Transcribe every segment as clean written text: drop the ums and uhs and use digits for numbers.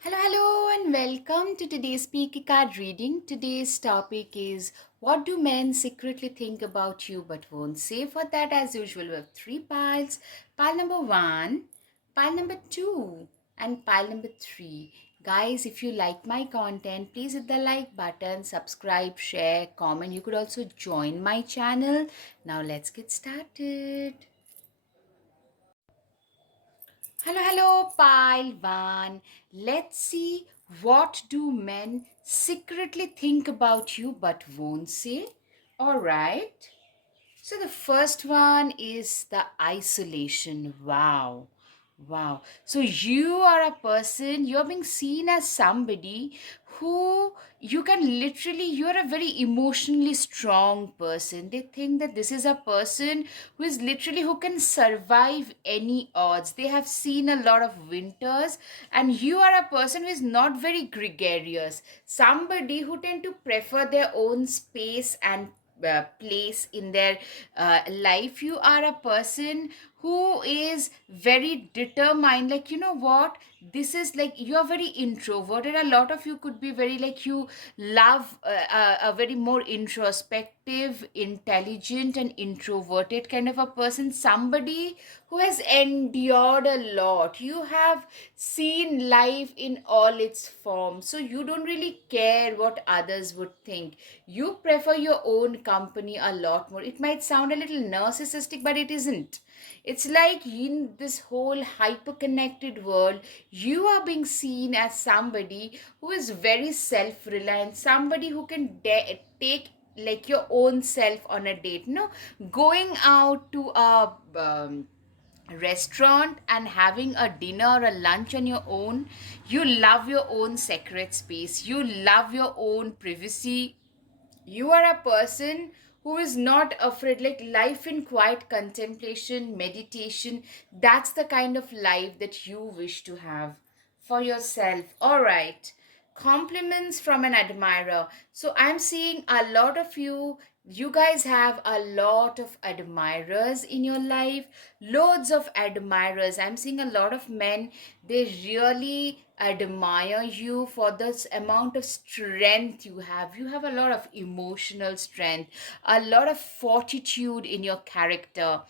Hello, and welcome to today's Speaker Card reading. Today's topic is what do men secretly think about you but won't say? For that, as usual, we have three piles. Pile number one, pile number two, and pile number three. Guys, if you like my content, please hit the like button, subscribe, share, comment. You could also join my channel. Now, let's get started. Hello, pile one. Let's see, what do men secretly think about you but won't say? All right. So the first one is the isolation. Wow. Wow. So you are a person, you're being seen as somebody who you can literally, you're a very emotionally strong person. They think that this is a person who is literally who can survive any odds. They have seen a lot of winters, and you are a person who is not very gregarious. Somebody who tend to prefer their own space and place in their life. You are a person who is very determined, like, you know what, this is like, you are very introverted. A lot of you could be very like, you love a very more introspective, intelligent and introverted kind of a person, somebody who has endured a lot. You have seen life in all its forms, so you don't really care what others would think. You prefer your own company a lot more. It might sound a little narcissistic, but it isn't. It's like, in this whole hyper connected world, you are being seen as somebody who is very self reliant, somebody who can take like your own self on a date. No, going out to a restaurant and having a dinner or a lunch on your own. You love your own sacred space, you love your own privacy. You are a person who is not afraid, like life in quiet contemplation, meditation. That's the kind of life that you wish to have for yourself. All right. Compliments from an admirer. So I'm seeing a lot of you. You guys have a lot of admirers in your life, loads of admirers. I'm seeing a lot of men, they really admire you for this amount of strength you have. You have a lot of emotional strength, a lot of fortitude in your character.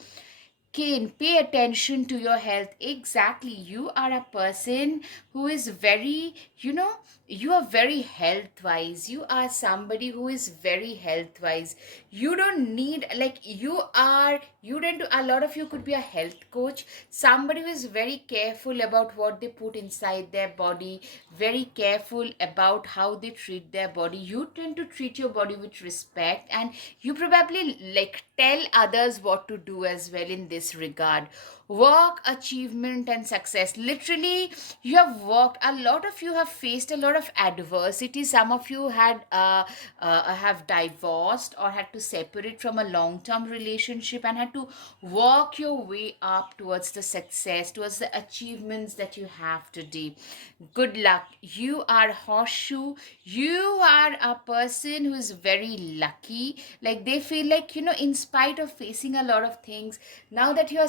Kane, pay attention to your health. Exactly. You are a person who is very, you are very health wise. You are somebody who is very health wise. You don't need, like, you tend to, a lot of you could be a health coach, somebody who is very careful about what they put inside their body, very careful about how they treat their body. You tend to treat your body with respect, and you probably like tell others what to do as well in this regard. Work, achievement and success. Literally, you have worked, a lot of you have faced a lot of adversity. Some of you have divorced or had to separate from a long term relationship and had to work your way up towards the success, towards the achievements that you have today. Good luck. You are horseshoe. You are a person who is very lucky. Like, they feel like, in spite of facing a lot of things, now that you are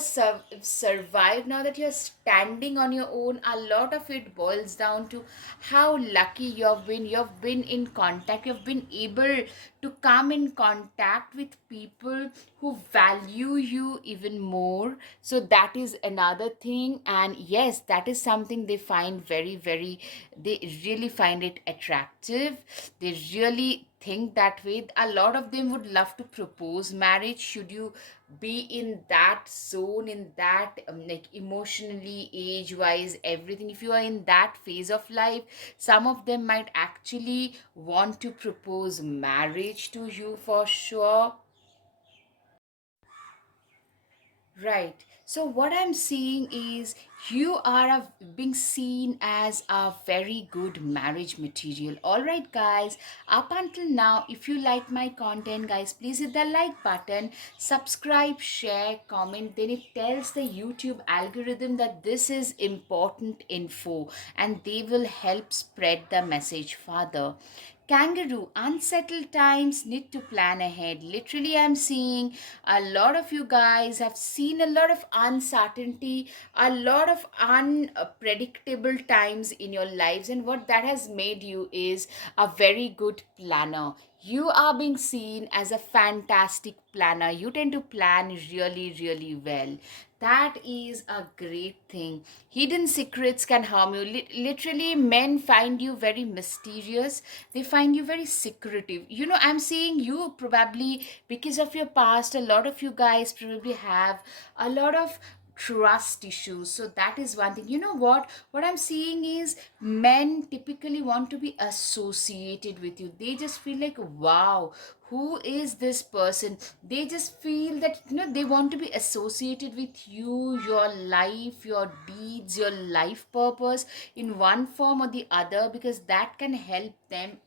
survived, now that you are standing on your own, a lot of it boils down to how lucky you have been. You have been in contact, you have been able to come in contact with people who value you even more. So that is another thing, and yes, that is something they find very, they really find it attractive. They really think that way. A lot of them would love to propose marriage, should you be in that zone, in that like emotionally, age wise, everything. If you are in that phase of life, some of them might actually want to propose marriage to you for sure. Right. So what I'm seeing is, you are being seen as a very good marriage material. All right, guys. Up until now, if you like my content, guys, please hit the like button, subscribe, share, comment. Then it tells the YouTube algorithm that this is important info, and they will help spread the message further. Kangaroo, unsettled times need to plan ahead. Literally, I'm seeing a lot of you guys have seen a lot of uncertainty, a lot of unpredictable times in your lives, and what that has made you is a very good planner. You are being seen as a fantastic planner. You tend to plan really, really well. That is a great thing. Hidden secrets can harm you. Literally, men find you very mysterious. They find you very secretive. I'm seeing you probably because of your past, a lot of you guys probably have a lot of trust issues. So that is one thing. You know what I'm seeing is men typically want to be associated with you. They just feel like, wow, who is this person? They just feel that they want to be associated with you, your life, your deeds, your life purpose in one form or the other, because that can help them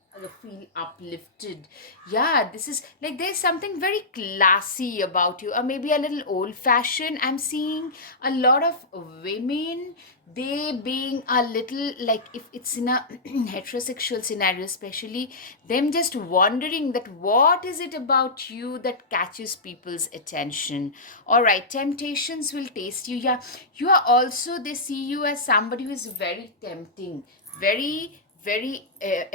feel uplifted. Yeah, this is like there's something very classy about you, or maybe a little old fashioned. I'm seeing a lot of women, they being a little like, if it's in a heterosexual scenario especially, them just wondering that what is it about you that catches people's attention. All right, temptations will taste you. Yeah, you are also, they see you as somebody who is very tempting, very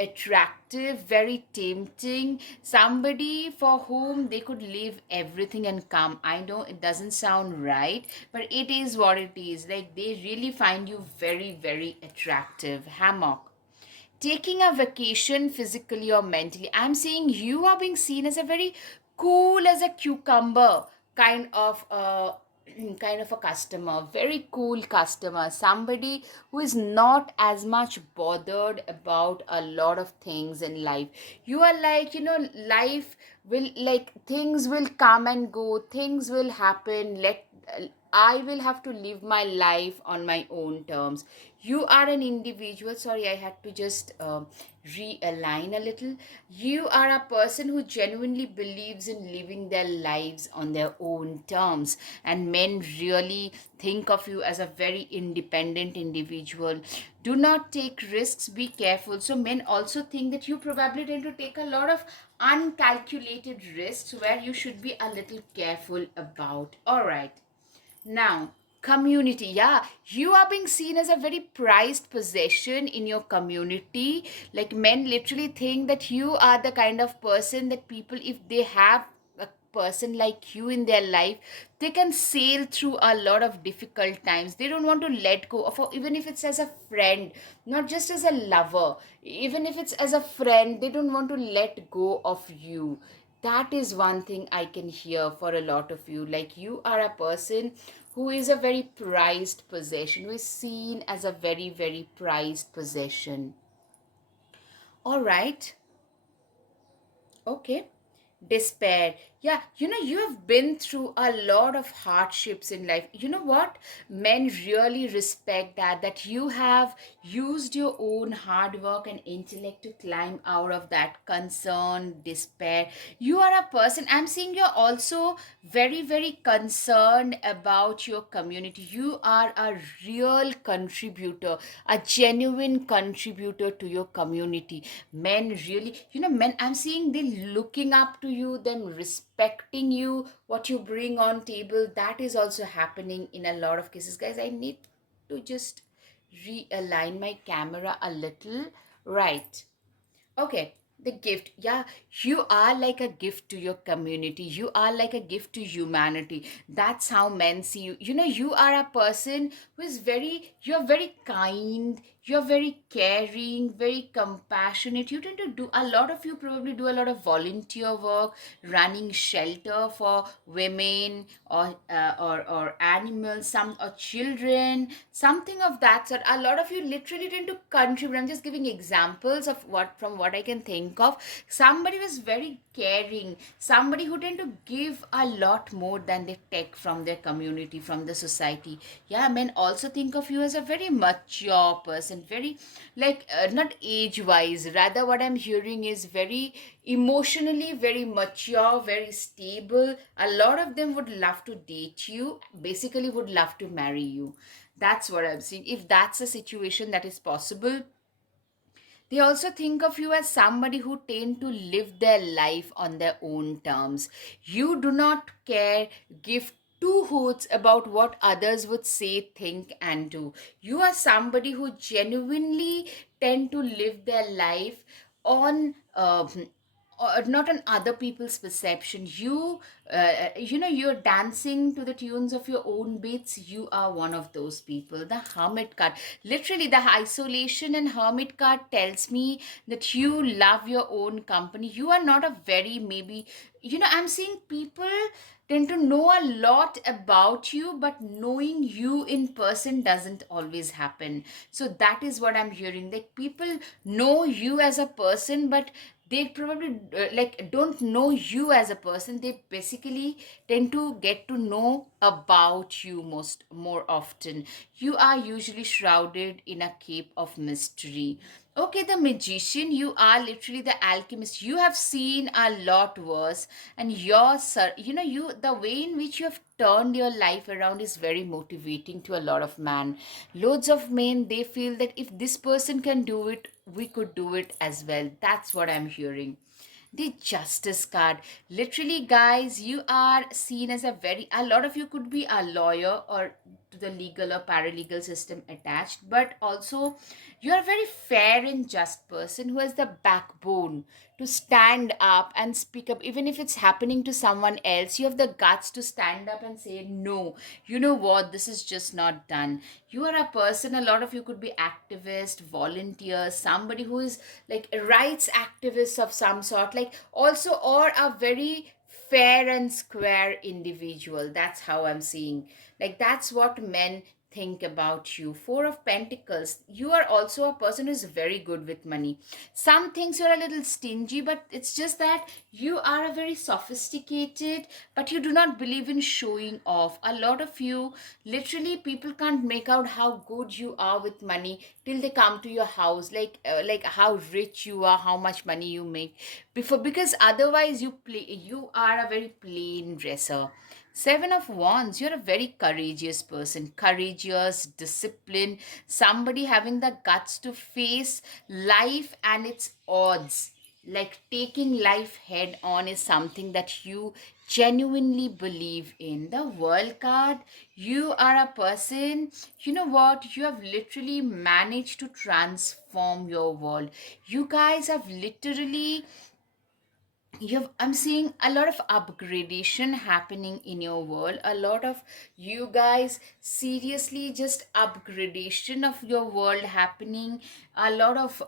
attractive, very tempting, somebody for whom they could leave everything and come. I know it doesn't sound right, but it is what it is. Like, they really find you very attractive. Hammock, taking a vacation physically or mentally. I'm saying you are being seen as a very cool as a cucumber kind of kind of a customer, very cool customer, somebody who is not as much bothered about a lot of things in life. You are like, life will, like, things will come and go, things will happen, I will have to live my life on my own terms. You are an individual. Sorry, I had to just realign a little. You are a person who genuinely believes in living their lives on their own terms. And men really think of you as a very independent individual. Do not take risks, be careful. So, men also think that you probably tend to take a lot of uncalculated risks where you should be a little careful about. All right. Now, community. Yeah, you are being seen as a very prized possession in your community. Like, men literally think that you are the kind of person that people, if they have a person like you in their life, they can sail through a lot of difficult times. They don't want to let go of, even if it's as a friend, not just as a lover, even if it's as a friend, they don't want to let go of you. That is one thing I can hear for a lot of you. Like, you are a person who is a very prized possession, who is seen as a very prized possession. All right. Okay. Despair. Yeah, you have been through a lot of hardships in life. You know what? Men really respect that you have used your own hard work and intellect to climb out of that concern, despair. You are a person, I'm seeing you're also very concerned about your community. You are a real contributor, a genuine contributor to your community. Men really, men, I'm seeing they looking up to you, them respecting you, what you bring on table. That is also happening in a lot of cases. Guys, I need to just realign my camera a little. Right. Okay, the gift. Yeah, you are like a gift to your community. You are like a gift to humanity. That's how men see you. You are a person who is you're very kind, you're very caring, very compassionate. You tend to do a lot of, you probably do a lot of volunteer work, running shelter for women or animals, some or children, something of that sort. A lot of you literally tend to contribute. I'm just giving examples of what I can think of. Somebody was very caring, somebody who tend to give a lot more than they take from their community, from the society. Yeah, men also think of you as a very mature person, very, like, not age wise, rather what I'm hearing is very emotionally very mature, very stable. A lot of them would love to date you, basically would love to marry you. That's what I'm seeing. If that's a situation that is possible, They also think of you as somebody who tend to live their life on their own terms. You do not care, give two hoots about what others would say, think, and do. You are somebody who genuinely tend to live their life on not on other people's perception. You're dancing to the tunes of your own beats. You are one of those people. The hermit card, literally the isolation and hermit card tells me that you love your own company. You are not a very, maybe, I'm seeing people tend to know a lot about you, but knowing you in person doesn't always happen. So that is what I'm hearing, like people know you as a person, but they probably like don't know you as a person. They basically tend to get to know about you most more often. You are usually shrouded in a cape of mystery. Okay, the magician, you are literally the alchemist. You have seen a lot worse, and you the way in which you have turned your life around is very motivating to a lot of men. Loads of men, they feel that if this person can do it, we could do it as well. That's what I'm hearing. The justice card, literally guys, you are seen as a lot of you could be a lawyer or to the legal or paralegal system attached, but also you are a very fair and just person who has the backbone to stand up and speak up. Even if it's happening to someone else, you have the guts to stand up and say no, you know what, this is just not done. You are a person, a lot of you could be activist, volunteer, somebody who is like a rights activist of some sort, like also, or a very fair and square individual. That's how I'm seeing. Like that's what men think about you. Four of Pentacles, you are also a person who's very good with money. Some things you're a little stingy, but it's just that you are a very sophisticated, but you do not believe in showing off. A lot of you, literally people can't make out how good you are with money till they come to your house, like how rich you are, how much money you make before, because otherwise you are a very plain dresser. Seven of Wands, you're a very courageous person, courageous, disciplined, somebody having the guts to face life and its odds. Like taking life head on is something that you genuinely believe in. The World card, you are a person, you know what, you have literally managed to transform your world. You guys have literally I'm seeing a lot of upgradation happening in your world. A lot of you guys seriously just upgradation of your world happening. A lot of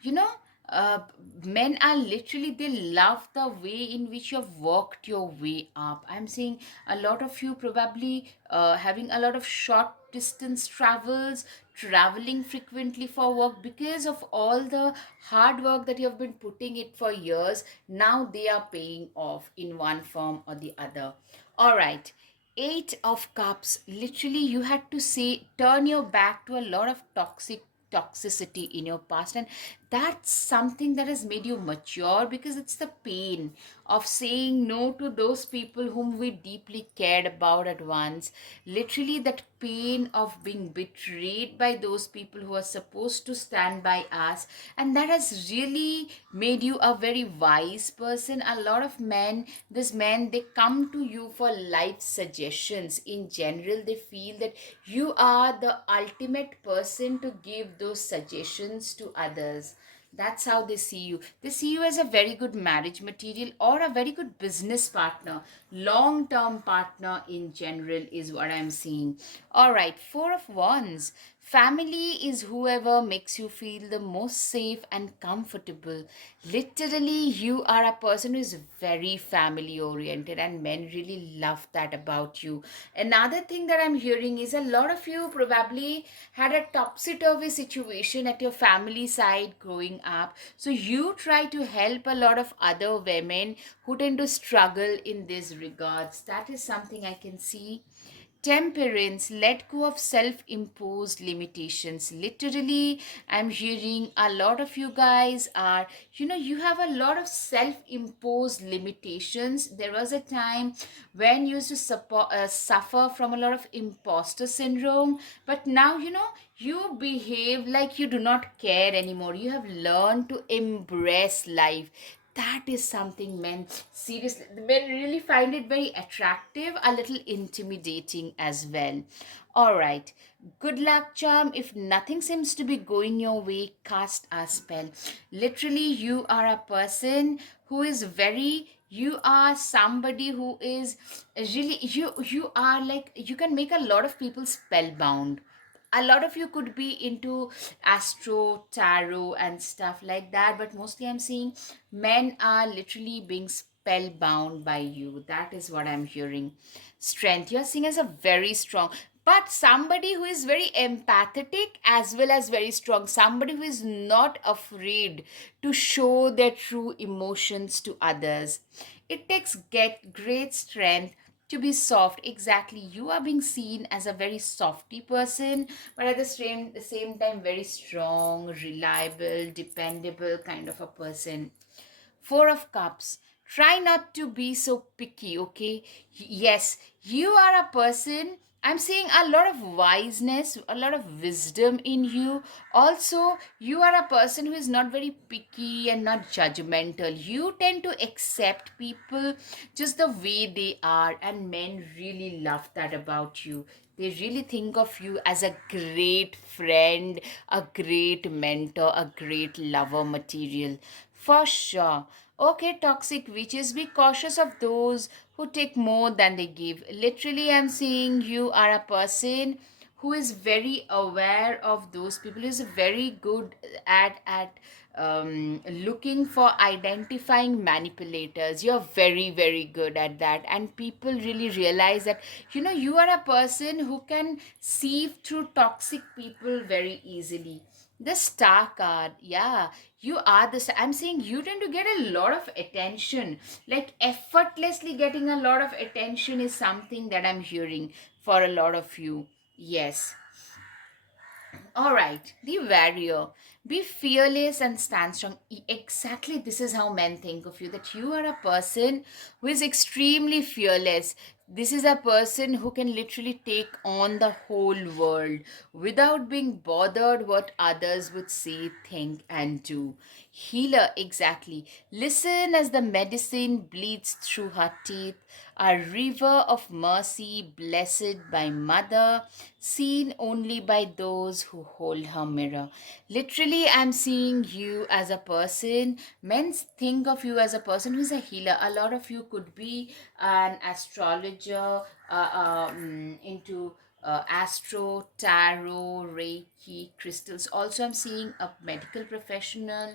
you know uh, men are literally, they love the way in which you have worked your way up. I'm seeing a lot of you probably having a lot of short distance travels, traveling frequently for work because of all the hard work that you have been putting it for years. Now they are paying off in one form or the other. All right. Eight of Cups, literally you had to say turn your back to a lot of toxicity in your past, and that's something that has made you mature, because it's the pain of saying no to those people whom we deeply cared about at once. Literally that pain of being betrayed by those people who are supposed to stand by us, and that has really made you a very wise person. A lot of men, this men, they come to you for life suggestions. In general, they feel that you are the ultimate person to give those suggestions to others. That's how they see you. They see you as a very good marriage material or a very good business partner, long term partner in general, is what I'm seeing. All right, Four of Wands. Family is whoever makes you feel the most safe and comfortable. Literally, you are a person who is very family oriented, and men really love that about you. Another thing that I'm hearing is a lot of you probably had a topsy turvy situation at your family side growing up. So you try to help a lot of other women who tend to struggle in these regards. That is something I can see. Temperance, let go of self imposed limitations. Literally, I'm hearing a lot of you guys are, you have a lot of self imposed limitations. There was a time when you used to suffer from a lot of imposter syndrome, but now, You behave like you do not care anymore. You have learned to embrace life. That is something men, seriously, men really find it very attractive, a little intimidating as well. All right. Good luck, charm. If nothing seems to be going your way, cast a spell. Literally, you are a person who is very, you are somebody who is really, you are like, you can make a lot of people spellbound. A lot of you could be into astro tarot and stuff like that, but mostly I'm seeing men are literally being spellbound by you. That is what I'm hearing. Strength, you're seeing as a very strong, but somebody who is very empathetic as well as very strong, somebody who is not afraid to show their true emotions to others. It takes get great strength to be soft. Exactly, you are being seen as a very softy person, but at the same time very strong, reliable, dependable kind of a person. Four of Cups. Try not to be so picky, okay? Yes, you are a person. I'm seeing a lot of wiseness, a lot of wisdom in you. Also, you are a person who is not very picky and not judgmental. You tend to accept people just the way they are, and men really love that about you. They really think of you as a great friend, a great mentor, a great lover material. For sure. Okay, toxic witches, be cautious of those who take more than they give. Literally, I'm saying you are a person who is very aware of those people, is very good at looking for identifying manipulators. You're very, very good at that, and people really realize that you are a person who can sieve through toxic people very easily. The star card, yeah, you are the star. I'm saying you tend to get a lot of attention, like effortlessly getting a lot of attention is something that I'm hearing for a lot of you. Yes. All right, the warrior. Be fearless and stand strong. Exactly, this is how men think of you, that you are a person who is extremely fearless. This is a person who can literally take on the whole world without being bothered what others would say, think, and do. Healer, exactly. Listen as the medicine bleeds through her teeth. A river of mercy, blessed by Mother, seen only by those who hold her mirror. Literally, I'm seeing you as a person. Men think of you as a person who's a healer. A lot of you could be an astrologer, into astro, tarot, reiki, crystals. Also, I'm seeing a medical professional,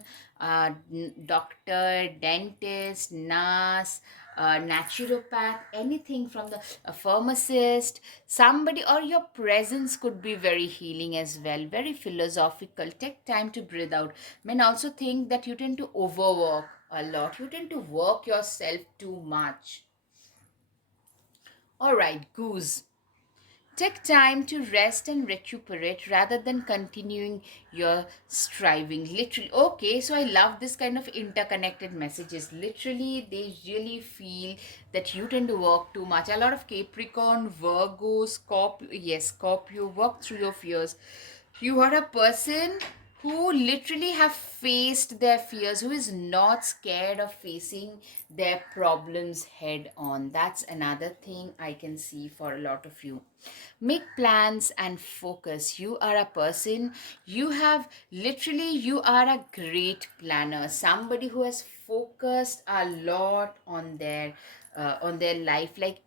doctor, dentist, nurse, naturopath, anything from the a pharmacist, somebody, or your presence could be very healing as well, very philosophical. Take time to breathe out. Men also think that you tend to overwork a lot, you tend to work yourself too much. All right, goose. Take time to rest and recuperate rather than continuing your striving. Literally, okay, so I love this kind of interconnected messages. Literally, they really feel that you tend to work too much. A lot of Capricorn, Virgo, Scorpio, yes, Scorpio, work through your fears. You are a person who literally have faced their fears, who is not scared of facing their problems head on. That's another thing I can see for a lot of you. Make plans and focus. You are a person, you have literally, you are a great planner, somebody who has focused a lot on their life. Like,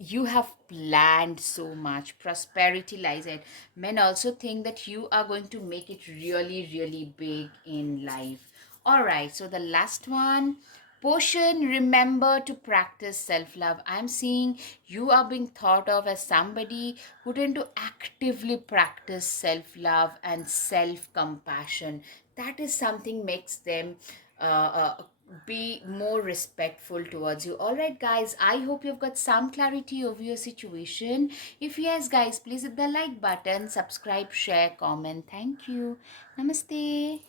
you have planned so much, prosperity lies ahead. Men also think that you are going to make it really, really big in life. All right, so the last one, portion, remember to practice self-love. I'm seeing you are being thought of as somebody who tend to actively practice self-love and self-compassion. That is something makes them be more respectful towards you. All right, guys, I hope you've got some clarity over your situation. If yes, guys, please hit the like button, subscribe, share, comment. Thank you. Namaste.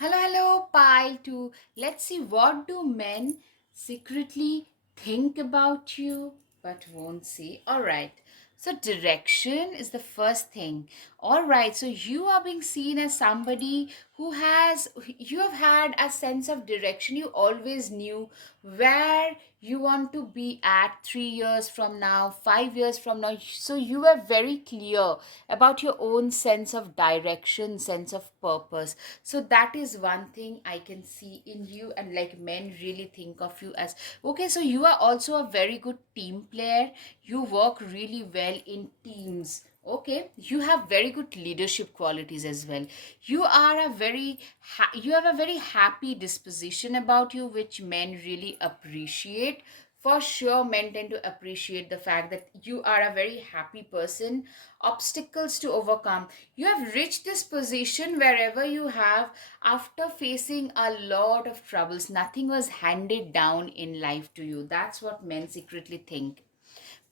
Hello, hello, pile 2. Let's see, what do men secretly think about you but won't say. All right. So direction is the first thing. All right. So you are being seen as somebody you have had a sense of direction. You always knew where you want to be at 3 years from now, 5 years from now. So you were very clear about your own sense of direction, sense of purpose. So that is one thing I can see in you, and like men really think of you as okay. So you are also a very good team player. You work really well in teams. Okay, you have very good leadership qualities as well. You have a very happy disposition about you, which men really appreciate. For sure, men tend to appreciate the fact that you are a very happy person. Obstacles to overcome, you have reached this position wherever you have after facing a lot of troubles. Nothing was handed down in life to you. That's what men secretly think.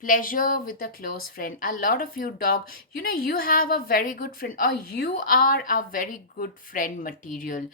Pleasure with a close friend. A lot of you, dog, you have a very good friend, or you are a very good friend material.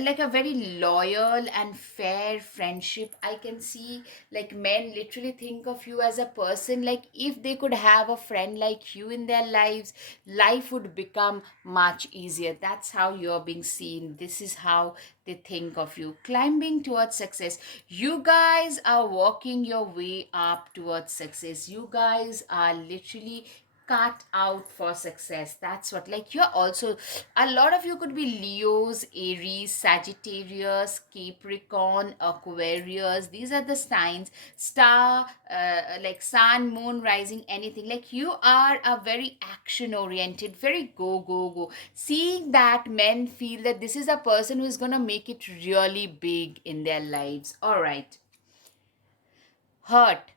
Like a very loyal and fair friendship, I can see. Like men literally think of you as a person, like if they could have a friend like you in their lives, life would become much easier. That's how you're being seen. This is how they think of you. Climbing towards success, you guys are walking your way up towards success. You guys are literally cut out for success. That's what, like, you're also, a lot of you could be Leos, Aries, Sagittarius, Capricorn, Aquarius. These are the signs. Star, like sun, moon, rising, anything. Like, you are a very action oriented, very go go go. Seeing that, men feel that this is a person who is going to make it really big in their lives. All right. Hurt,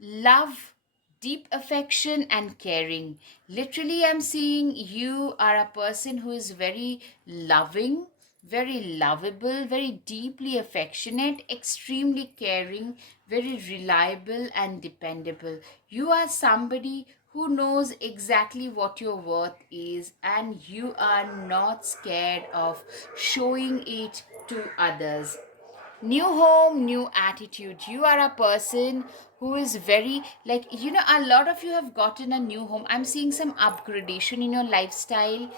love, deep affection, and caring. Literally, I'm seeing you are a person who is very loving, very lovable, very deeply affectionate, extremely caring, very reliable, and dependable. You are somebody who knows exactly what your worth is, and you are not scared of showing it to others. New home, new attitude. You are a person who is very, like, a lot of you have gotten a new home. I'm seeing some upgradation in your lifestyle,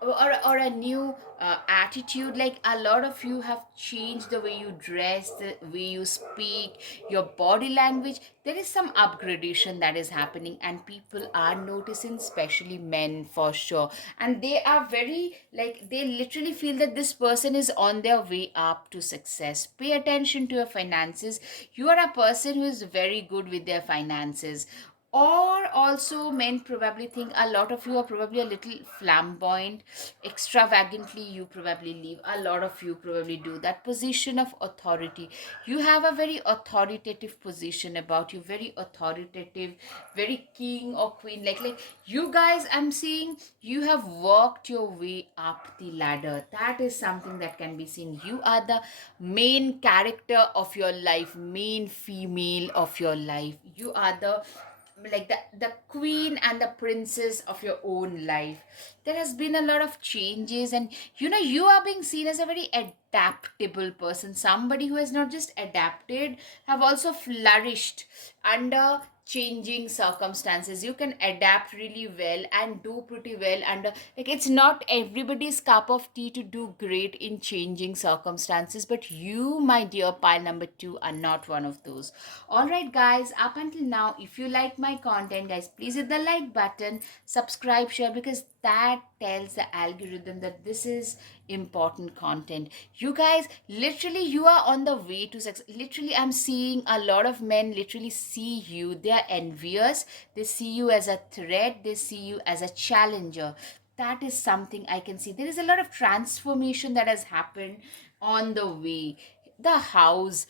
or a new attitude. Like, a lot of you have changed the way you dress, the way you speak, your body language. There is some upgradation that is happening, and people are noticing, especially men, for sure. And they are very, like, they literally feel that this person is on their way up to success. Pay attention to your finances. You are a person who is very good with their finances. Or also, men probably think a lot of you are probably a little flamboyant, extravagantly. You probably live, a lot of you probably do that position of authority. You have a very authoritative position about you, very authoritative, very king or queen. Like you guys, I'm seeing you have worked your way up the ladder. That is something that can be seen. You are the main character of your life, main female of your life. You are the queen and the princess of your own life. There has been a lot of changes, and you are being seen as a very adaptable person, somebody who has not just adapted, have also flourished under changing circumstances. You can adapt really well and do pretty well under, like, it's not everybody's cup of tea to do great in changing circumstances, but you, my dear pile number 2, are not one of those. All right, guys, up until now, if you like my content, guys, please hit the like button, subscribe, share, because that tells the algorithm that this is important content. You guys, literally, you are on the way to success. Literally, I'm seeing a lot of men literally see you. They are envious. They see you as a threat. They see you as a challenger. That is something I can see. There is a lot of transformation that has happened on the way. The house,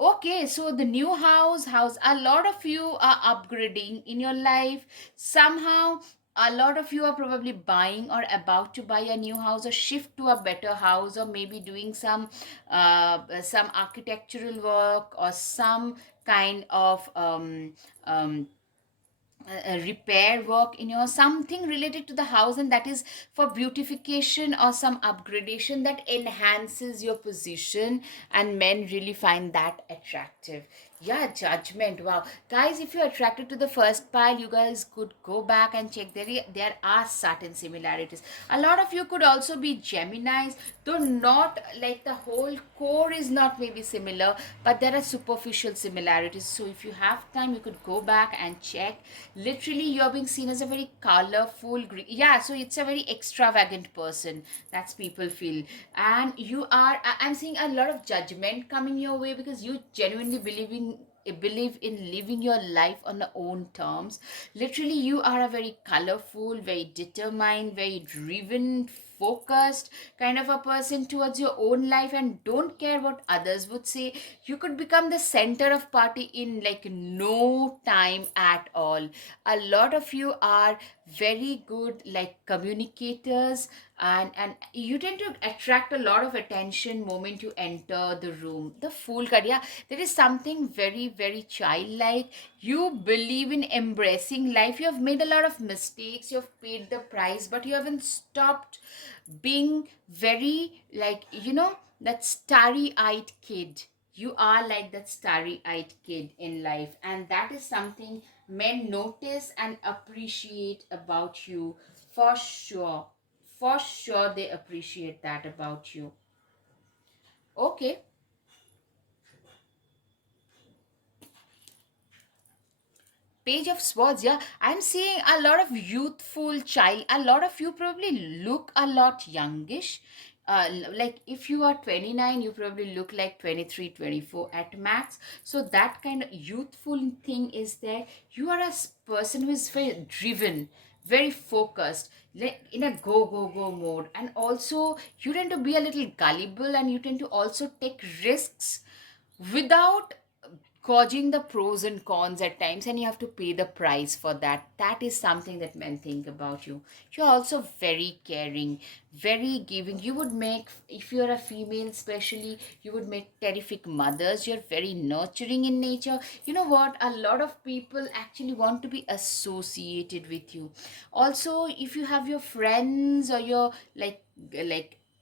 okay, so the new house, a lot of you are upgrading in your life somehow. A lot of you are probably buying or about to buy a new house, or shift to a better house, or maybe doing some architectural work, or some kind of repair work in your, something related to the house, and that is for beautification or some upgradation that enhances your position, and men really find that attractive. Yeah, judgment. Wow. Guys, if you're attracted to the first pile, you guys could go back and check. There are certain similarities. A lot of you could also be Geminis, though not like the whole core is not maybe similar, but there are superficial similarities. So if you have time, you could go back and check. Literally, you're being seen as a very colorful, yeah, so it's a very extravagant person. That's people feel. And you are, I'm seeing a lot of judgment coming your way because you genuinely believe in living your life on your own terms. Literally, you are a very colorful, very determined, very driven, focused kind of a person towards your own life and don't care what others would say. You could become the center of party in like no time at all. A lot of you are very good like communicators, and you tend to attract a lot of attention moment you enter the room. The fool card, yeah, there is something very very childlike. You believe in embracing life. You have made a lot of mistakes, you have paid the price, but you haven't stopped being very like, that starry-eyed kid. You are like that starry-eyed kid in life, and that is something men notice and appreciate about you. For sure, for sure they appreciate that about you. Okay. Page of Swords, yeah, I'm seeing a lot of youthful child. A lot of you probably look a lot youngish. Like if you are 29, you probably look like 23, 24 at max. So that kind of youthful thing is there. You are a person who is very driven, very focused, like in a go go go mode. And also you tend to be a little gullible, and you tend to also take risks without gauging the pros and cons at times, and you have to pay the price for that. That is something that men think about you. You're also very caring, very giving. You would make, if you're a female especially, you would make terrific mothers. You're very nurturing in nature. You know what, a lot of people actually want to be associated with you. Also, if you have your friends or your like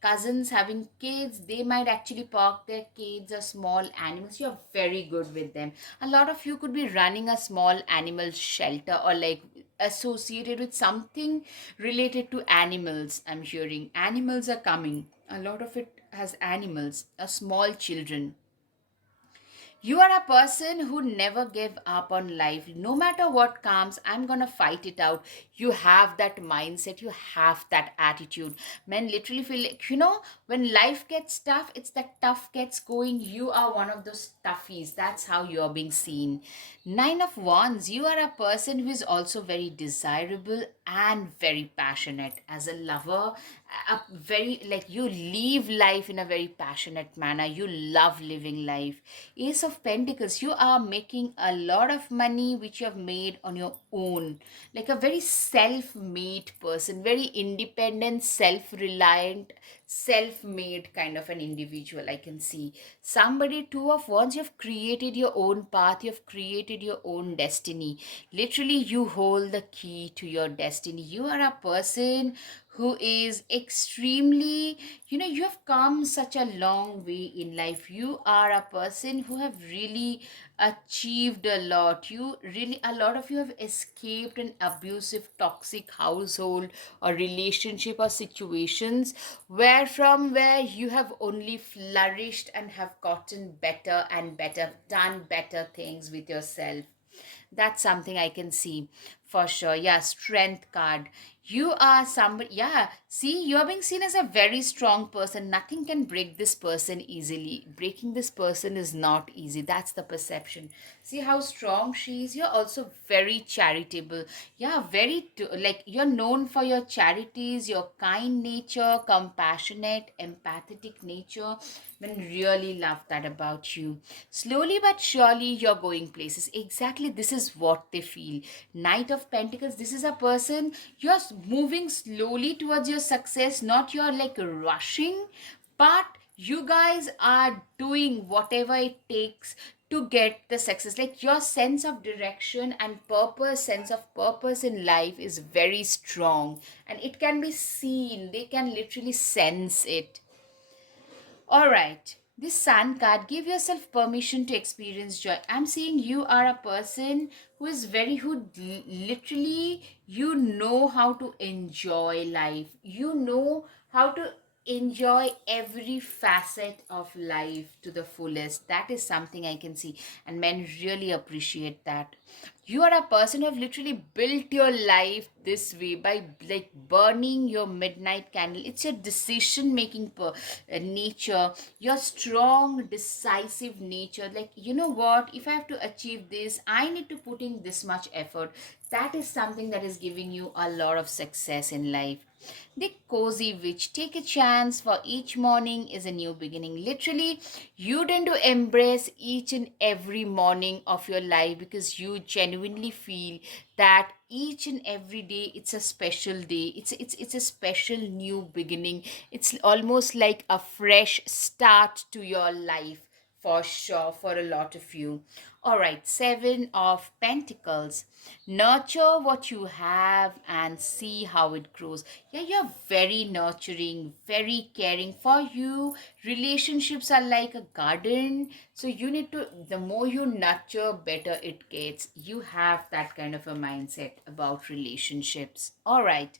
cousins having kids, they might actually park their kids or small animals. You're very good with them. A lot of you could be running a small animal shelter or like associated with something related to animals. I'm hearing animals are coming. A lot of it has animals, small children. You are a person who never gave up on life. No matter what comes, I'm gonna fight it out. You have that mindset, you have that attitude. Men literally feel like, when life gets tough, it's that tough gets going. You are one of those toughies. That's how you're being seen. Nine of Wands, you are a person who is also very desirable and very passionate. As a lover, a very like you live life in a very passionate manner. You love living life. Ace of Pentacles, you are making a lot of money which you have made on your own, like a very self-made person, very independent, self-reliant, self-made kind of an individual. I can see somebody. Two of Wands, you've created your own path, you've created your own destiny. Literally, you hold the key to your destiny. You are a person who is extremely, you have come such a long way in life. You are a person who have really achieved a lot. You really, a lot of you have escaped an abusive toxic household or relationship or situations where you have only flourished and have gotten better and better, done better things with yourself. That's something I can see for sure. Yeah, strength card. You are somebody, yeah. See, you're being seen as a very strong person. Nothing can break this person easily. Breaking this person is not easy. That's the perception. See how strong she is. You're also very charitable. Yeah, like you're known for your charities, your kind nature, compassionate, empathetic nature. Men really love that about you. Slowly but surely, you're going places. Exactly, this is what they feel. Knight of Pentacles, this is a person, you're moving slowly towards your success, not you're like rushing, but you guys are doing whatever it takes to get the success. Like your sense of direction and purpose, sense of purpose in life is very strong, and it can be seen. They can literally sense it. All right. This sun card, give yourself permission to experience joy. I'm saying you are a person who is very, literally, you know how to enjoy life. You know how to enjoy every facet of life to the fullest. That is something I can see. And men really appreciate that. You are a person who have literally built your life this way by like burning your midnight candle. It's your decision making nature, your strong decisive nature. Like, you know what, if I have to achieve this, I need to put in this much effort. That is something that is giving you a lot of success in life. The cozy witch, take a chance, for each morning is a new beginning. Literally, you tend to embrace each and every morning of your life because you genuinely feel that each and every day it's a special day. It's a special new beginning. It's almost like a fresh start to your life, for sure, for a lot of you. All right, Seven of Pentacles. Nurture what you have and see how it grows. Yeah, you're very nurturing, very caring. For you, relationships are like a garden. So you need to, the more you nurture, better it gets. You have that kind of a mindset about relationships. All right.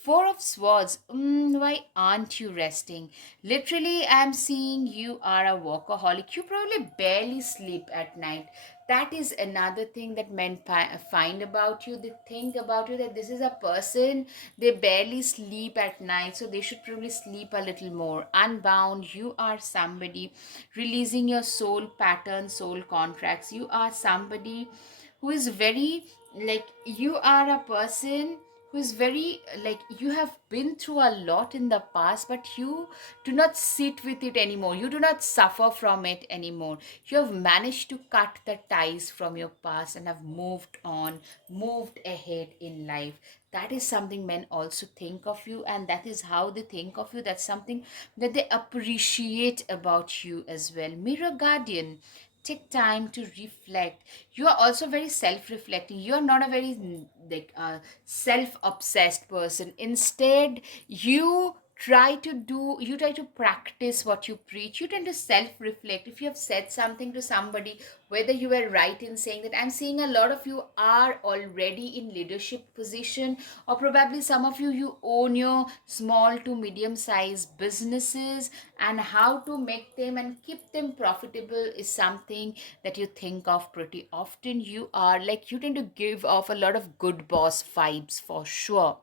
Four of Swords. Why aren't you resting? Literally, I'm seeing you are a workaholic. You probably barely sleep at night. That is another thing that men find about you. They think about you that this is a person, they barely sleep at night, so they should probably sleep a little more. Unbound, you are somebody releasing your soul pattern, soul contracts. You are somebody who is very, like, you are a person who is very, like, you have been through a lot in the past, but you do not sit with it anymore. You do not suffer from it anymore. You have managed to cut the ties from your past and have moved on, moved ahead in life. That is something men also think of you, and that is how they think of you. That's something that they appreciate about you as well. Mirror Guardian, take time to reflect. You are also very self-reflecting. You are not a very like self-obsessed person. Instead, you try to practice what you preach. You tend to self-reflect. If you have said something to somebody, whether you were right in saying that, I'm seeing a lot of you are already in leadership position, or probably some of you own your small to medium sized businesses, and how to make them and keep them profitable is something that you think of pretty often. You are like, you tend to give off a lot of good boss vibes, for sure.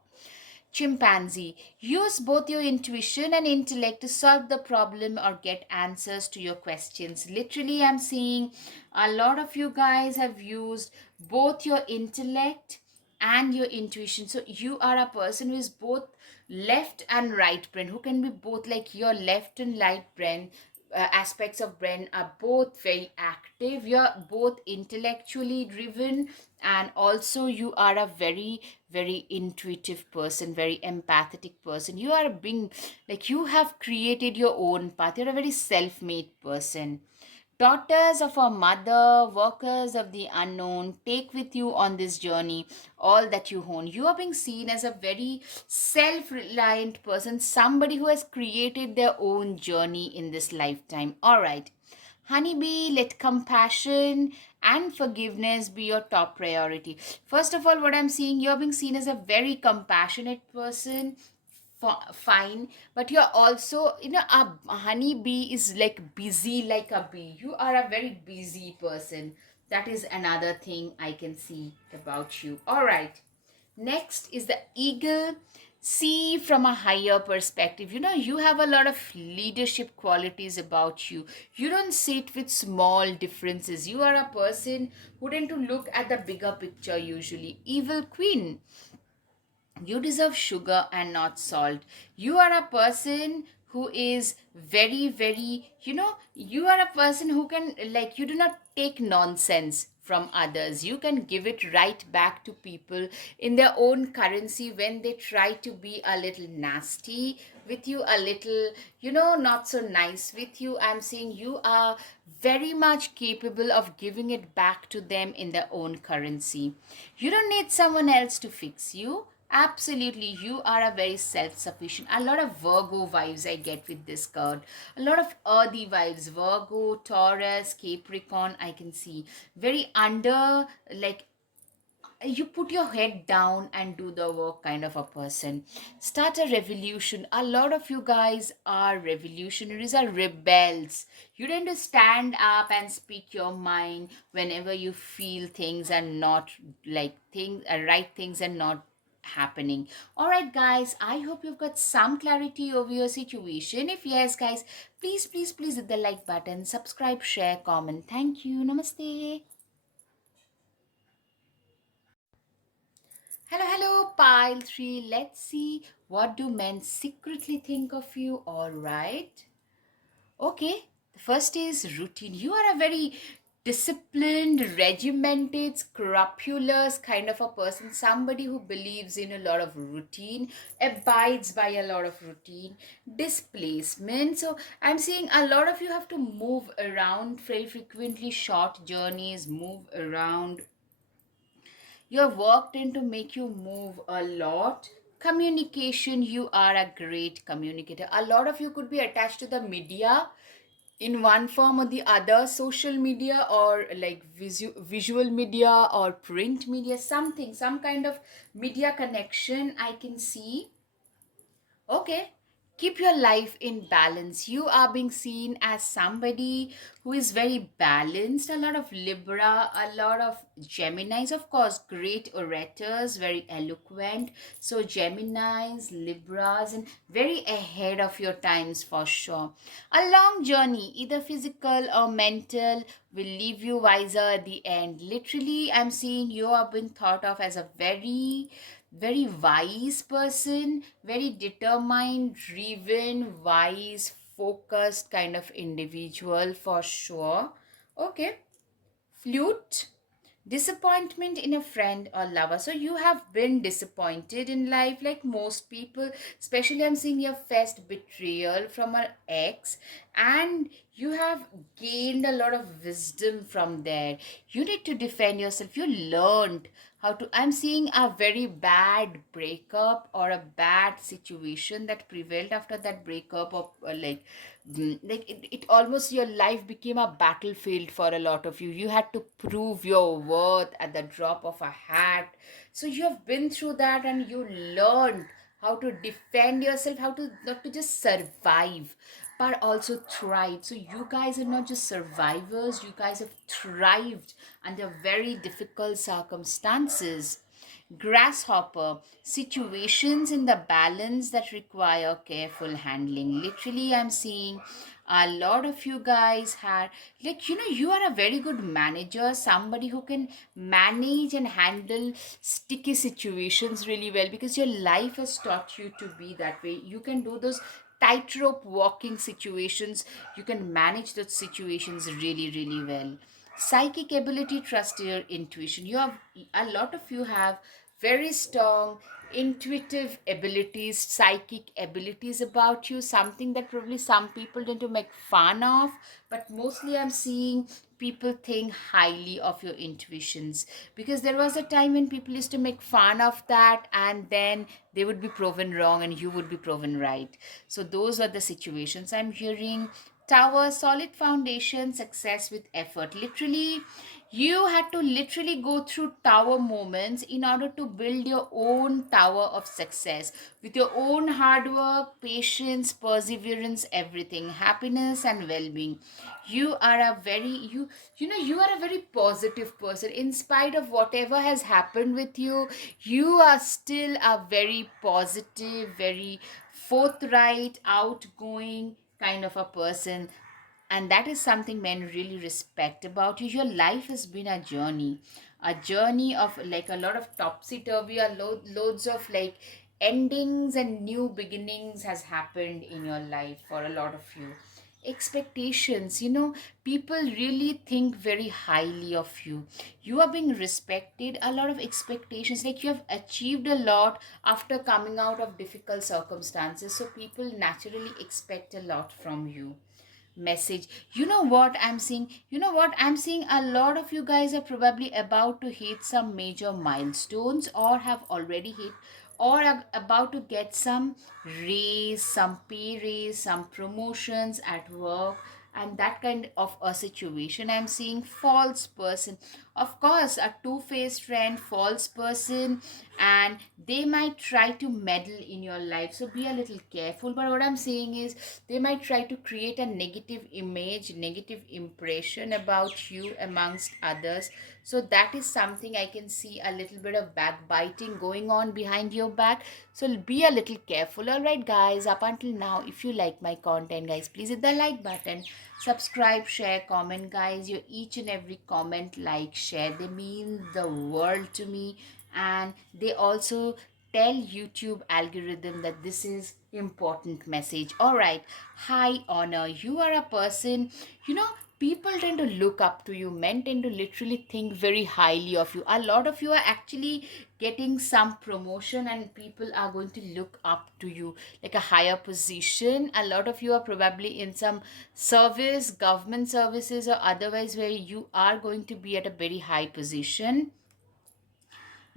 Chimpanzee, use both your intuition and intellect to solve the problem or get answers to your questions. Literally, I'm seeing a lot of you guys have used both your intellect and your intuition. So, you are a person who is both left and right brain, who can be both, like your left and right brain. Aspects of brain are both very active. You're both intellectually driven, and also you are a very, very intuitive person, very empathetic person. You are being, like, you have created your own path. You're a very self-made person. Daughters of our mother, workers of the unknown, take with you on this journey all that you own. You are being seen as a very self reliant person, somebody who has created their own journey in this lifetime. All right. Honeybee, let compassion and forgiveness be your top priority. First of all, what I'm seeing, you're being seen as a very compassionate person. Fine, but you're also, a honeybee is like busy like a bee. You are a very busy person. That is another thing I can see about you. All right. Next is the eagle. See from a higher perspective. You have a lot of leadership qualities about you. You don't sit with small differences. You are a person who tend to look at the bigger picture usually. Evil queen, you deserve sugar and not salt. You are a person who is very, very, you are a person who can, like, you do not take nonsense from others. You can give it right back to people in their own currency when they try to be a little nasty with you, a little, not so nice with you. I'm saying you are very much capable of giving it back to them in their own currency. You don't need someone else to fix you. Absolutely, you are a very self sufficient. A lot of Virgo vibes I get with this card. A lot of earthy vibes. Virgo, Taurus, Capricorn, I can see. Very under, like, you put your head down and do the work kind of a person. Start a revolution. A lot of you guys are revolutionaries, are rebels. You tend to stand up and speak your mind whenever you feel things are not like things right things are not happening. All right guys, I hope you've got some clarity over your situation. If yes guys, please hit the like button, subscribe, share, comment. Thank you. Namaste. Hello, pile 3. Let's see what do men secretly think of you. All right. Okay. The first is routine. You are a very disciplined, regimented, scrupulous kind of a person. Somebody who believes in a lot of routine, abides by a lot of routine, displacement. So I'm seeing a lot of you have to move around very frequently, short journeys, move around. You're worked in to make you move a lot. Communication, you are a great communicator. A lot of you could be attached to the media in one form or the other, social media or like visual media or print media, something, some kind of media connection I can see. Okay. Keep your life in balance. You are being seen as somebody who is very balanced. A lot of Libra, a lot of Geminis, of course, great orators, very eloquent. So, Geminis, Libras, and very ahead of your times for sure. A long journey, either physical or mental, will leave you wiser at the end. Literally, I'm seeing you are being thought of as a very wise person, very determined, driven, wise, focused kind of individual for sure. Okay, flute. Disappointment in a friend or lover. So you have been disappointed in life like most people, especially I'm seeing your first betrayal from an ex, and you have gained a lot of wisdom from there. You need to defend yourself. You learned how to. I'm seeing a very bad breakup or a bad situation that prevailed after that breakup, or it almost your life became a battlefield for a lot of you. You had to prove your worth at the drop of a hat. So you have been through that and you learned how to defend yourself, how to not to just survive but also thrive. So you guys are not just survivors, you guys have thrived under very difficult circumstances. Grasshopper, situations in the balance that require careful handling. Literally, I'm seeing a lot of you guys had, like, you are a very good manager, somebody who can manage and handle sticky situations really well because your life has taught you to be that way. You can do those tightrope walking situations, you can manage those situations really well. Psychic ability, trust your intuition. You have a lot of you have very strong intuitive abilities, psychic abilities about you, something that probably some people tend to make fun of, but mostly I'm seeing people think highly of your intuitions because there was a time when people used to make fun of that and then they would be proven wrong and you would be proven right. So those are the situations I'm hearing. Tower, solid foundation, success with effort. Literally, you had to literally go through tower moments in order to build your own tower of success with your own hard work, patience, perseverance, everything, happiness and well-being. You are a very you are a very positive person. In spite of whatever has happened with you, you are still a very positive, very forthright, outgoing kind of a person, and that is something men really respect about you. Your life has been a journey of like a lot of topsy-turvy, loads of like endings and new beginnings has happened in your life for a lot of you. Expectations, people really think very highly of you. You are being respected. A lot of expectations, like you have achieved a lot after coming out of difficult circumstances, so people naturally expect a lot from you. message. You know what I'm seeing? You know what I'm seeing? A lot of you guys are probably about to hit some major milestones, or have already hit, or are about to get some raise, some pay raise, some promotions at work, and that kind of a situation I'm seeing. False person, of course, a two-faced friend, false person, and they might try to meddle in your life, so be a little careful. But what I'm saying is, they might try to create a negative image, negative impression about you amongst others. So that is something I can see, a little bit of backbiting going on behind your back. So be a little careful. All right, guys, up until now, if you like my content, guys, please hit the like button, subscribe, share, comment, guys. Your each and every comment, like, share, they mean the world to me. And they also tell YouTube algorithm that this is important message. All right, high honor, you are a person, you know, people tend to look up to you. Men tend to literally think very highly of you. A lot of you are actually getting some promotion, and people are going to look up to you like a higher position. A lot of you are probably in some service, government services, or otherwise, where you are going to be at a very high position.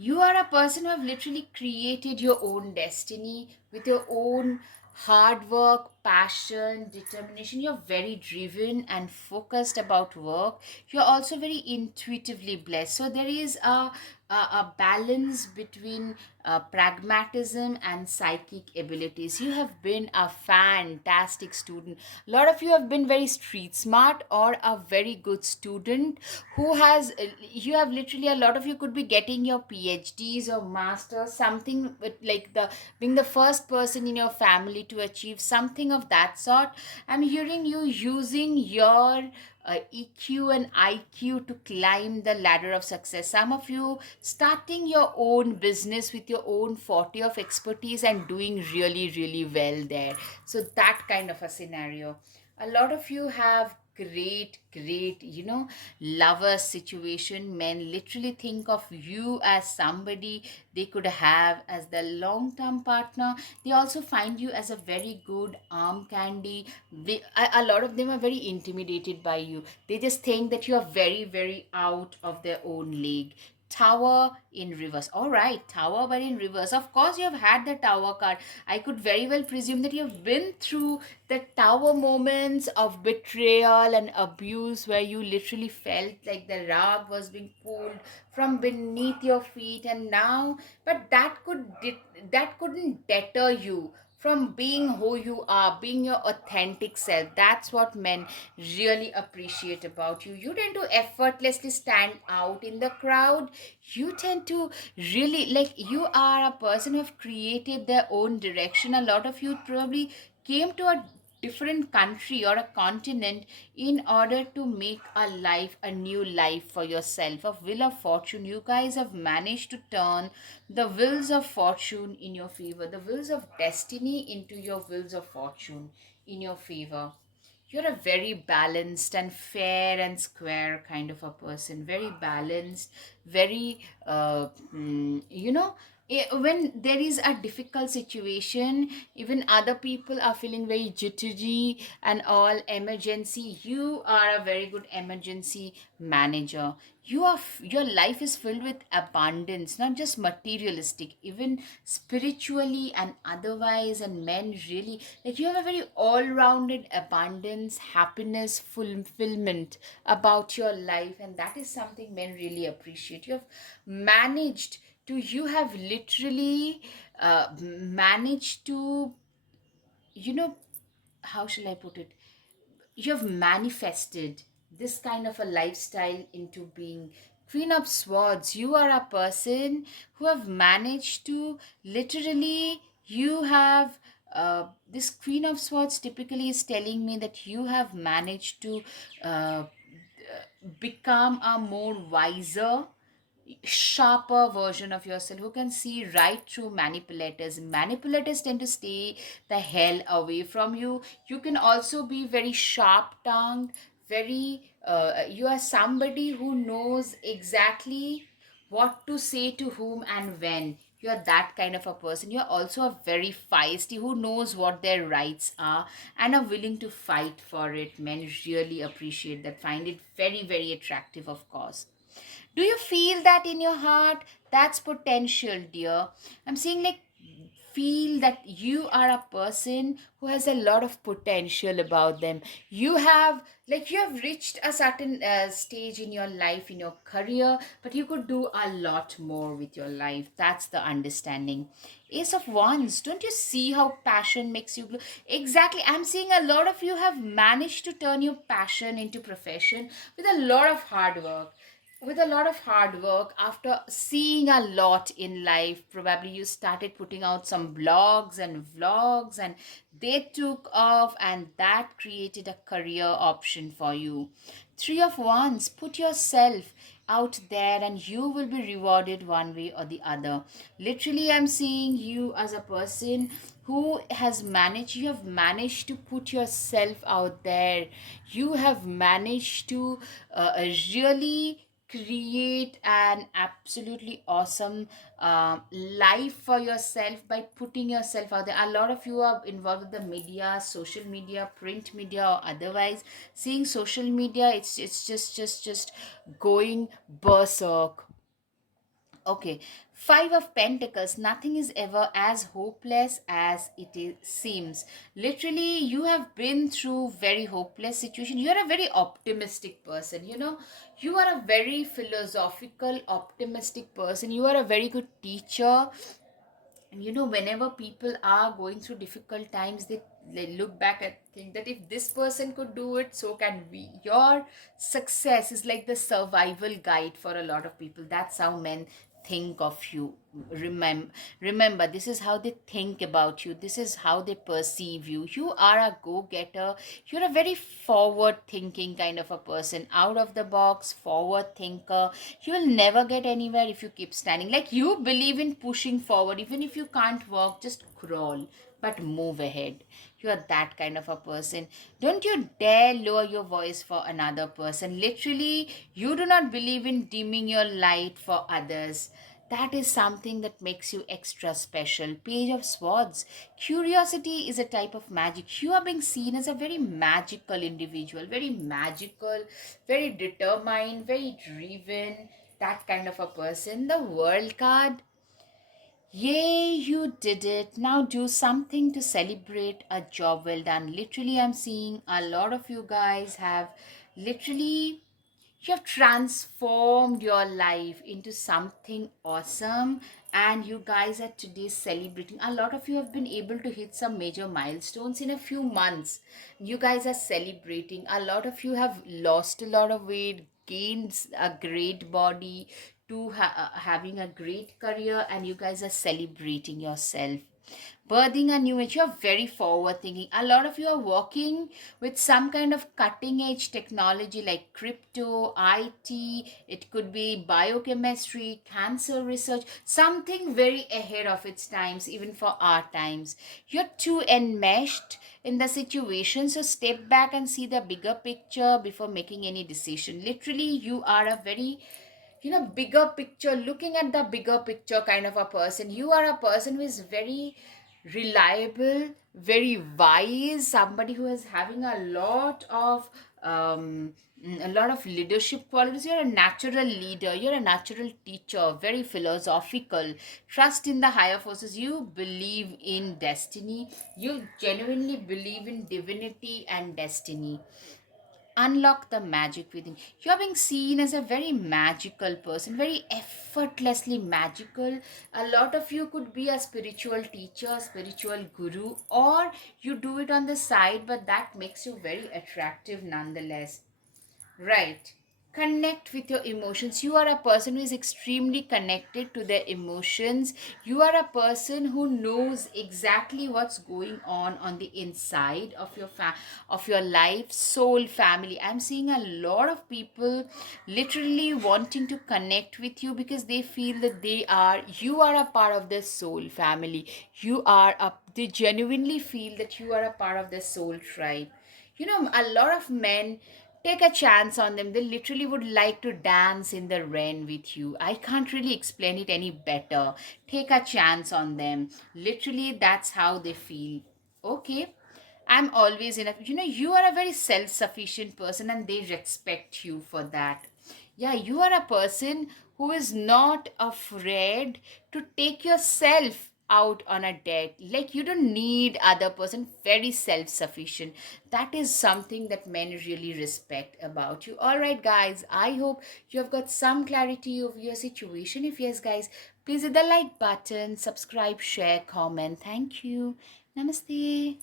You are a person who have literally created your own destiny with your own hard work, passion, determination. You're very driven and focused about work. You're also very intuitively blessed. So there is a balance between pragmatism and psychic abilities. You have been a fantastic student. A lot of you have been very street smart, or a very good student who has, you have literally, a lot of you could be getting your PhDs or masters, something with like the being the first person in your family to achieve something of that sort. I'm hearing you using your EQ and IQ to climb the ladder of success. Some of you starting your own business with your own 40 of expertise and doing really, really well there. So, that kind of a scenario. A lot of you have great, lover situation. Men literally think of you as somebody they could have as the long term partner. They also find you as a very good arm candy. A lot of them are very intimidated by you. They just think that you are very out of their own league. Tower in reverse. All right, tower but in reverse. Of course, you have had the tower card. I could very well presume that you have been through the tower moments of betrayal and abuse, where you literally felt like the rug was being pulled from beneath your feet. And now, but that couldn't deter you from being who you are, being your authentic self. That's what men really appreciate about you. You tend to effortlessly stand out in the crowd. You tend to really, like, you are a person who have created their own direction. A lot of you probably came to a different country or a continent in order to make a new life for yourself. A wheel of fortune, you guys have managed to turn the wheels of fortune in your favor, the wheels of destiny into your wheels of fortune in your favor. You're a very balanced and fair and square kind of a person. Very balanced, very, when there is a difficult situation, even other people are feeling very jittery and all emergency. You are a very good emergency manager. Your life is filled with abundance, not just materialistic, even spiritually and otherwise. And men really, like, you have a very all-rounded abundance, happiness, fulfillment about your life, and that is something men really appreciate. You have literally managed to, you know how shall I put it, you have manifested this kind of a lifestyle into being. Queen of Swords, you are a person who have managed to literally, you have this Queen of Swords typically is telling me that you have managed to uh, become a more wiser, sharper version of yourself who can see right through manipulators. Manipulators tend to stay the hell away from you. You can also be very sharp tongued, very, you are somebody who knows exactly what to say to whom and when. You're that kind of a person. You're also a very feisty who knows what their rights are and are willing to fight for it. Men really appreciate that, find it very, very attractive, of course. Do you feel that in your heart? That's potential, dear. I'm saying, like, feel that you are a person who has a lot of potential about them. You have, like, you have reached a certain stage in your life, in your career, but you could do a lot more with your life. That's the understanding. Ace of Wands, don't you see how passion makes you glow? Exactly. I'm seeing a lot of you have managed to turn your passion into profession with a lot of hard work. With a lot of hard work, after seeing a lot in life, probably you started putting out some blogs and vlogs, and they took off, and that created a career option for you. Three of Wands, put yourself out there and you will be rewarded one way or the other. Literally, I'm seeing you as a person who has managed, you have managed to put yourself out there. You have managed to really create an absolutely awesome life for yourself by putting yourself out there. A lot of you are involved with the media, social media, print media, or otherwise. Seeing social media, it's just going berserk. Okay, Five of Pentacles. Nothing is ever as hopeless as seems. Literally, you have been through very hopeless situation. You're a very optimistic person. You are a very philosophical, optimistic person. You are a very good teacher. And whenever people are going through difficult times, they look back and think that if this person could do it, so can we. Your success is like the survival guide for a lot of people. That's how men think of you. Remember, this is how they think about you. This is how they perceive you. You are a go-getter. You're a very forward thinking kind of a person, out of the box, forward thinker. You will never get anywhere if you keep standing. Like, you believe in pushing forward. Even if you can't walk, just crawl, but move ahead. You are that kind of a person. Don't you dare lower your voice for another person. Literally, you do not believe in dimming your light for others. That is something that makes you extra special. Page of Swords. Curiosity is a type of magic. You are being seen as a very magical individual, very magical, very determined, very driven, that kind of a person. The World card. Yay, you did it. Now do something to celebrate a job well done. Literally, I'm seeing a lot of you guys have literally, you have transformed your life into something awesome, and you guys are today celebrating. A lot of you have been able to hit some major milestones in a few months. You guys are celebrating. A lot of you have lost a lot of weight, gained a great body, to having a great career, and you guys are celebrating yourself, birthing a new age. You're very forward thinking. A lot of you are working with some kind of cutting edge technology like crypto, IT. It could be biochemistry, cancer research, something very ahead of its times, even for our times. You're too enmeshed in the situation, so step back and see the bigger picture before making any decision. Literally, you are a very bigger picture, looking at the bigger picture kind of a person. You are a person who is very reliable, very wise, somebody who is having a lot of leadership qualities. You're a natural leader, you're a natural teacher, very philosophical, trust in the higher forces. You believe in destiny, you genuinely believe in divinity and destiny. Unlock the magic within. You're being seen as a very magical person, very effortlessly magical. A lot of you could be a spiritual teacher, spiritual guru, or you do it on the side, but that makes you very attractive nonetheless. Right. Connect with your emotions. You are a person who is extremely connected to their emotions. You are a person who knows exactly what's going on the inside of of your life, soul, family. I'm seeing a lot of people literally wanting to connect with you because they feel that you are a part of their soul family. They genuinely feel that you are a part of their soul tribe. A lot of men Take a chance on them. They literally would like to dance in the rain with you. I can't really explain it any better. Take a chance on them. Literally, that's how they feel. Okay. I'm always enough. You are a very self sufficient person and they respect you for that. Yeah, you are a person who is not afraid to take yourself out on a date. Like, you don't need other person, very self sufficient. That is something that men really respect about you. All right, guys, I hope you have got some clarity of your situation. If yes, guys, please hit the like button, subscribe, share, comment. Thank you. Namaste.